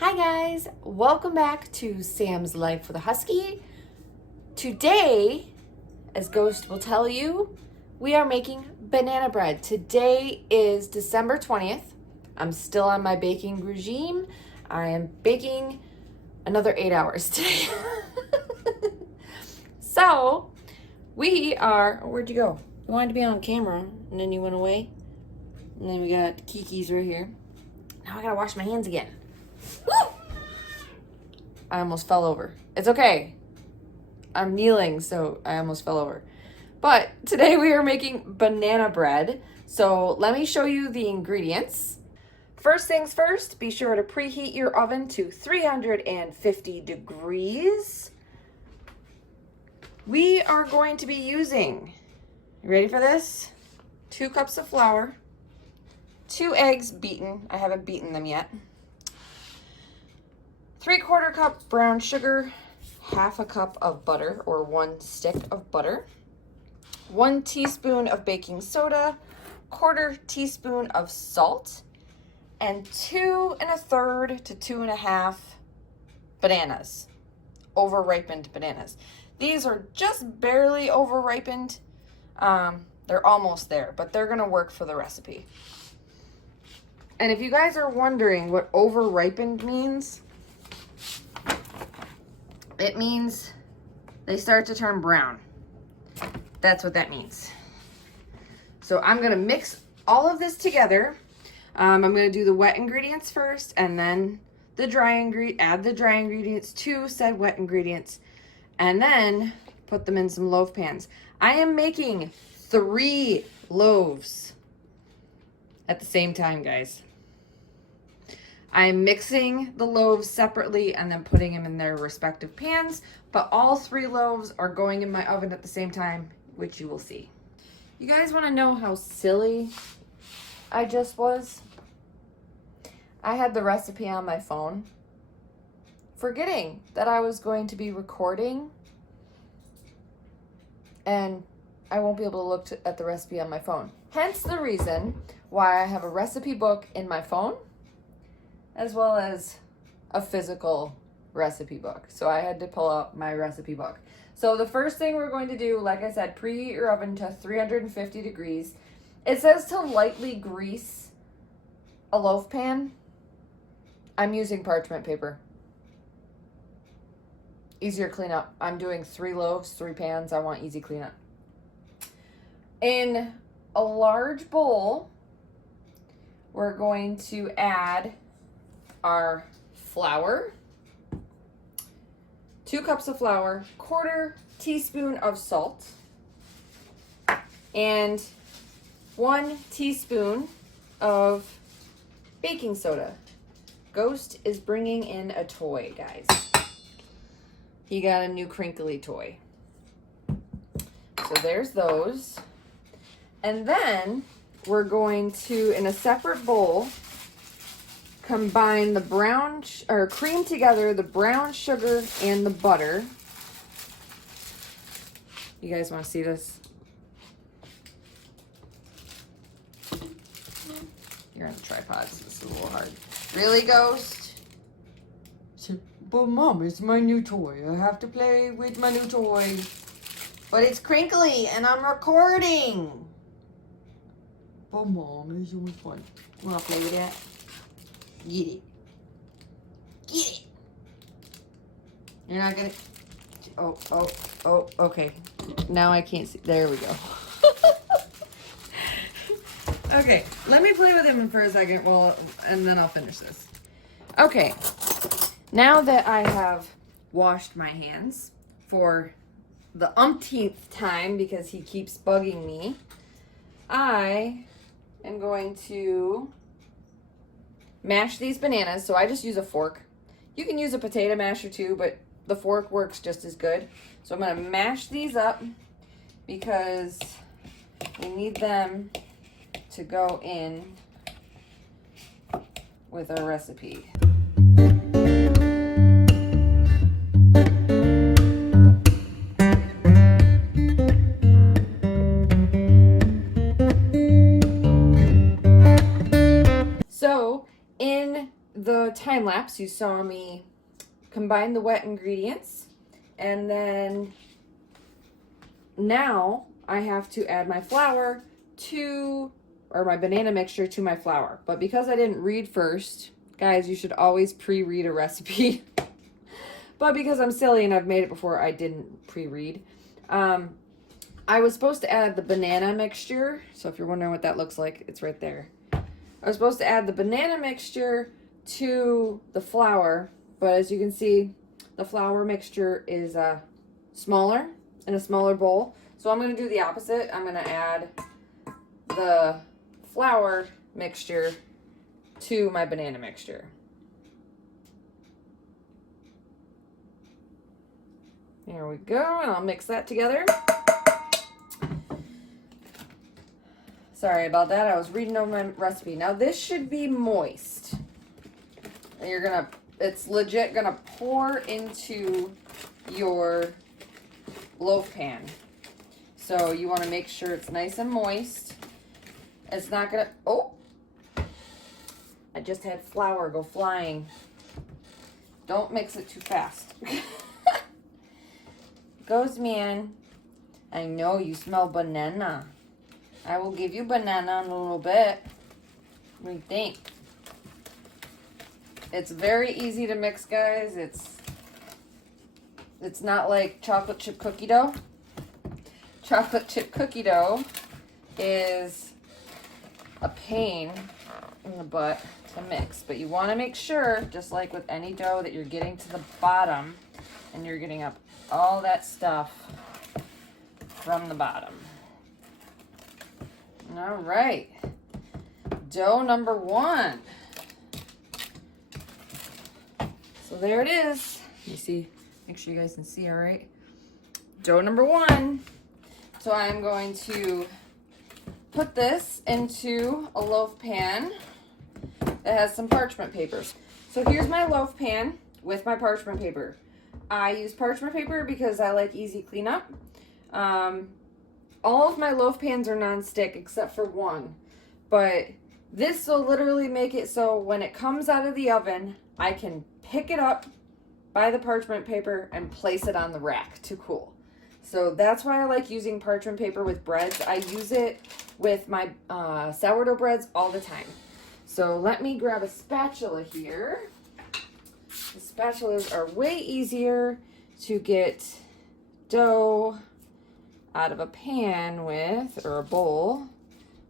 Hi guys, welcome back to Sam's Life with a Husky. Today, as Ghost will tell you, we are making banana bread. Today is December 20th. I'm still on my baking regime. I am baking another 8 hours today. So, we are, where'd you go? You wanted to be on camera and then you went away. And then we got Kiki's right here. Now I gotta wash my hands again. Woo! I almost fell over. It's okay. I'm kneeling, so I almost fell over. But today we are making banana bread. So let me show you the ingredients. First things first, be sure to preheat your oven to 350 degrees. We are going to be using, you ready for this? 2 cups of flour, 2 eggs beaten. I haven't beaten them yet. 3/4 cup brown sugar, 1/2 cup of butter or 1 stick of butter, 1 teaspoon of baking soda, 1/4 teaspoon of salt, and 2 1/3 to 2 1/2 bananas, over-ripened bananas. These are just barely over-ripened. They're almost there, but they're gonna work for the recipe. And if you guys are wondering what over-ripened means, it means they start to turn brown. That's what that means. So I'm gonna mix all of this together. I'm gonna do the wet ingredients first and then the dry add the dry ingredients to said wet ingredients and then put them in some loaf pans. I am making 3 loaves at the same time, guys. I'm mixing the loaves separately and then putting them in their respective pans, but all 3 loaves are going in my oven at the same time, which you will see. You guys want to know how silly I just was? I had the recipe on my phone, forgetting that I was going to be recording, and I won't be able to look at the recipe on my phone. Hence the reason why I have a recipe book in my phone, as well as a physical recipe book. So I had to pull out my recipe book. So the first thing we're going to do, like I said, preheat your oven to 350 degrees. It says to lightly grease a loaf pan. I'm using parchment paper. Easier cleanup. I'm doing 3 loaves, 3 pans. I want easy cleanup. In a large bowl, we're going to add our flour, 2 cups of flour, 1/4 teaspoon of salt, and 1 teaspoon of baking soda. Ghost is bringing in a toy, guys. He got a new crinkly toy. So there's those. And then we're going to, in a separate bowl, combine the cream together the brown sugar and the butter. You guys want to see this? You're on the tripod, so this is a little hard. Really, Ghost? But Mom, it's my new toy. I have to play with my new toy. But it's crinkly and I'm recording. But Mom, it's so much fun. You want to play with that? Get it. Get it. You're not gonna. Oh, okay. Now I can't see. There we go. Okay, let me play with him for a second, and then I'll finish this. Okay, now that I have washed my hands for the umpteenth time because he keeps bugging me, I am going to mash these bananas. So I just use a fork. You can use a potato masher too, but the fork works just as good. So I'm going to mash these up because we need them to go in with our recipe. So in the time lapse, snaps, you saw me combine the wet ingredients, and then now I have to add my flour to, or my banana mixture to my flour. But because I didn't read first, guys, you should always pre-read a recipe. But because I'm silly and I've made it before, I didn't pre-read. I was supposed to add the banana mixture. So if you're wondering what that looks like, it's right there. I was supposed to add the banana mixture to the flour, but as you can see, the flour mixture is smaller, in a smaller bowl. So I'm going to do the opposite. I'm going to add the flour mixture to my banana mixture. There we go, and I'll mix that together. Sorry about that, I was reading over my recipe. Now this should be moist. It's legit gonna pour into your loaf pan. So you wanna make sure it's nice and moist. It's not gonna, oh! I just had flour go flying. Don't mix it too fast. Goes, man. I know you smell banana. I will give you banana in a little bit. What do you think? It's very easy to mix, guys. It's not like chocolate chip cookie dough. Chocolate chip cookie dough is a pain in the butt to mix. But you want to make sure, just like with any dough, that you're getting to the bottom and you're getting up all that stuff from the bottom. All right, dough number 1. So there it is. You see, make sure you guys can see all right. Dough number 1. So I'm going to put this into a loaf pan that has some parchment paper. So here's my loaf pan with my parchment paper. I use parchment paper because I like easy cleanup. All of my loaf pans are non-stick except for one, but this will literally make it so when it comes out of the oven, I can pick it up by the parchment paper and place it on the rack to cool. So that's why I like using parchment paper with breads. I use it with my sourdough breads all the time. So let me grab a spatula here. The spatulas are way easier to get dough out of a pan with, or a bowl,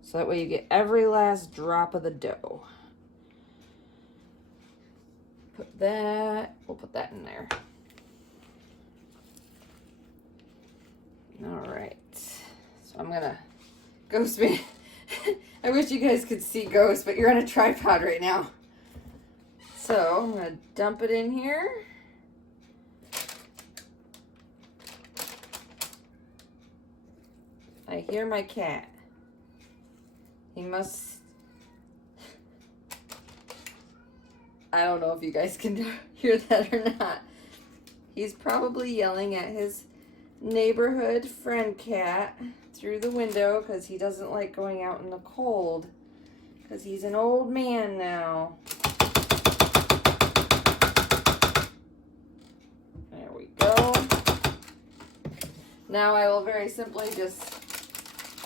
so that way you get every last drop of the dough. We'll put that in there. All right, so I'm gonna, Ghost me. I wish you guys could see Ghost, but you're on a tripod right now. So I'm gonna dump it in here. I hear my cat. He must... I don't know if you guys can hear that or not. He's probably yelling at his neighborhood friend cat through the window because he doesn't like going out in the cold because he's an old man now. There we go. Now I will very simply just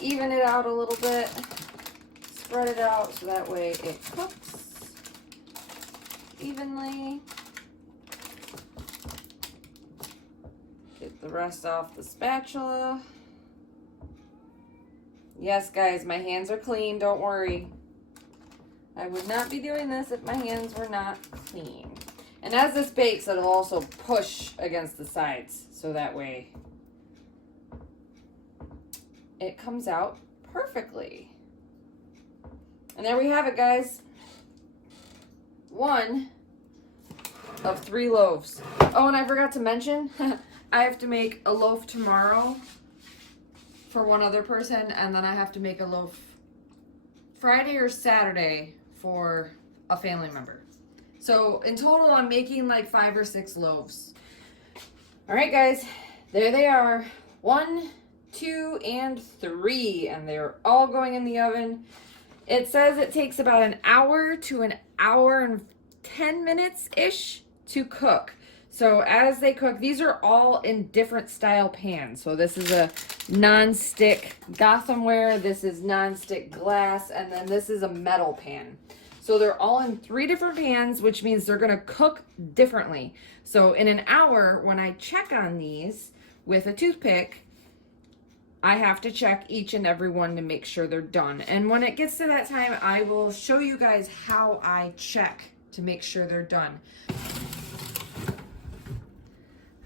even it out a little bit, spread it out so that way it cooks evenly. Get the rest off the spatula. Yes, guys, my hands are clean, don't worry. I would not be doing this if my hands were not clean. And as this bakes, it'll also push against the sides so that way it comes out perfectly. And there we have it, guys. 1 of 3 loaves. Oh, and I forgot to mention, I have to make a loaf tomorrow for one other person, and then I have to make a loaf Friday or Saturday for a family member. So in total, I'm making like 5 or 6 loaves. All right, guys, there they are. 1, 2, and 3, and they're all going in the oven. It says it takes about an hour to an hour and 10 minutes-ish to cook. So as they cook, these are all in different style pans. So this is a non-stick Gothamware, this is non-stick glass, and then this is a metal pan. So they're all in 3 different pans, which means they're gonna cook differently. So in an hour, when I check on these with a toothpick, I have to check each and every one to make sure they're done. And when it gets to that time, I will show you guys how I check to make sure they're done.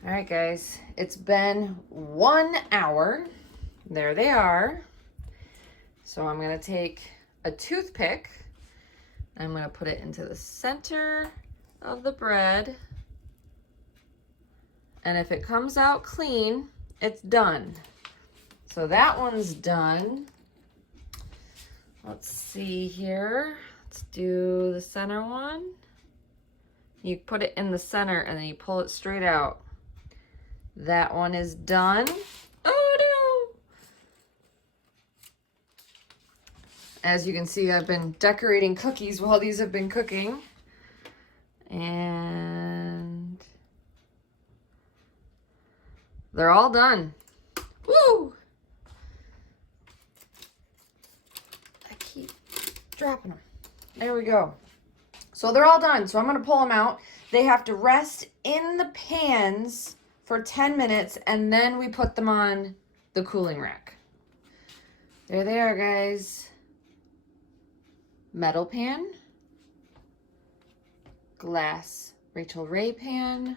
All right, guys, it's been 1 hour. There they are. So I'm gonna take a toothpick. I'm gonna put it into the center of the bread. And if it comes out clean, it's done. So that one's done. Let's see here. Let's do the center one. You put it in the center and then you pull it straight out. That one is done. Oh no! As you can see, I've been decorating cookies while these have been cooking. And they're all done. Woo! I keep dropping them. There we go. So they're all done. So I'm going to pull them out. They have to rest in the pans for 10 minutes, and then we put them on the cooling rack. There they are, guys. Metal pan, glass Rachel Ray pan,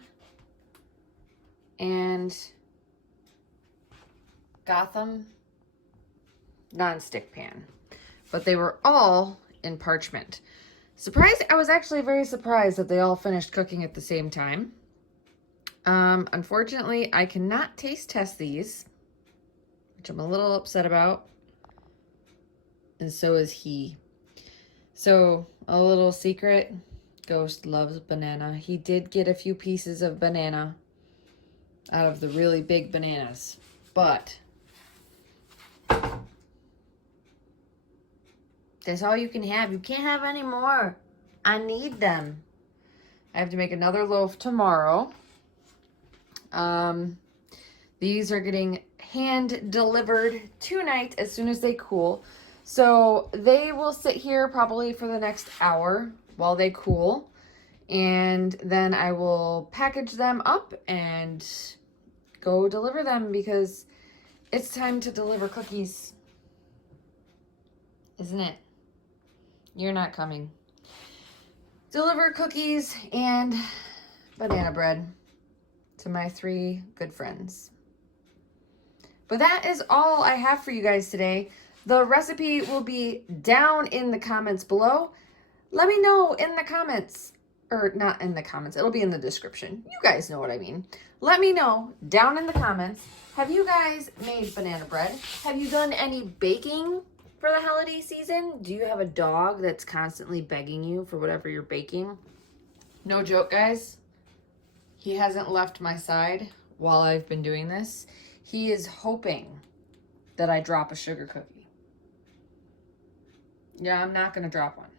and Gotham non-stick pan. But they were all in parchment. I was actually very surprised that they all finished cooking at the same time. Unfortunately, I cannot taste test these, which I'm a little upset about. And so is he. So, a little secret, Ghost loves banana. He did get a few pieces of banana out of the really big bananas, but that's all you can have. You can't have any more. I need them. I have to make another loaf tomorrow. These are getting hand delivered tonight as soon as they cool. So they will sit here probably for the next hour while they cool. And then I will package them up and go deliver them because it's time to deliver cookies. Isn't it? You're not coming. Deliver cookies and banana bread to my 3 good friends. But that is all I have for you guys today. The recipe will be down in the comments below. Let me know in the comments, or not in the comments, it'll be in the description. You guys know what I mean. Let me know down in the comments, have you guys made banana bread? Have you done any baking for the holiday season? Do you have a dog that's constantly begging you for whatever you're baking? No joke, guys. He hasn't left my side while I've been doing this. He is hoping that I drop a sugar cookie. Yeah, I'm not going to drop one.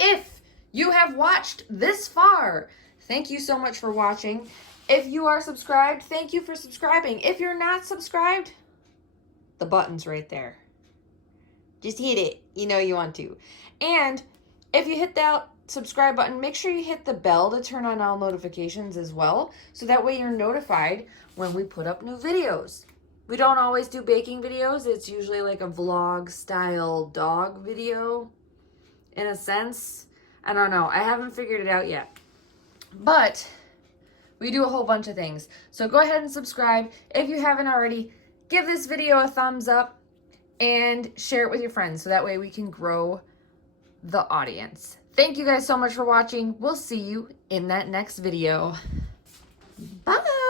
If you have watched this far, thank you so much for watching. If you are subscribed, thank you for subscribing. If you're not subscribed, the button's right there. Just hit it. You know you want to. And if you hit that subscribe button, make sure you hit the bell to turn on all notifications as well. So that way you're notified when we put up new videos. We don't always do baking videos. It's usually like a vlog style dog video in a sense. I don't know. I haven't figured it out yet. But we do a whole bunch of things. So go ahead and subscribe. If you haven't already, give this video a thumbs up and share it with your friends so that way we can grow the audience. Thank you guys so much for watching. We'll see you in that next video. Bye.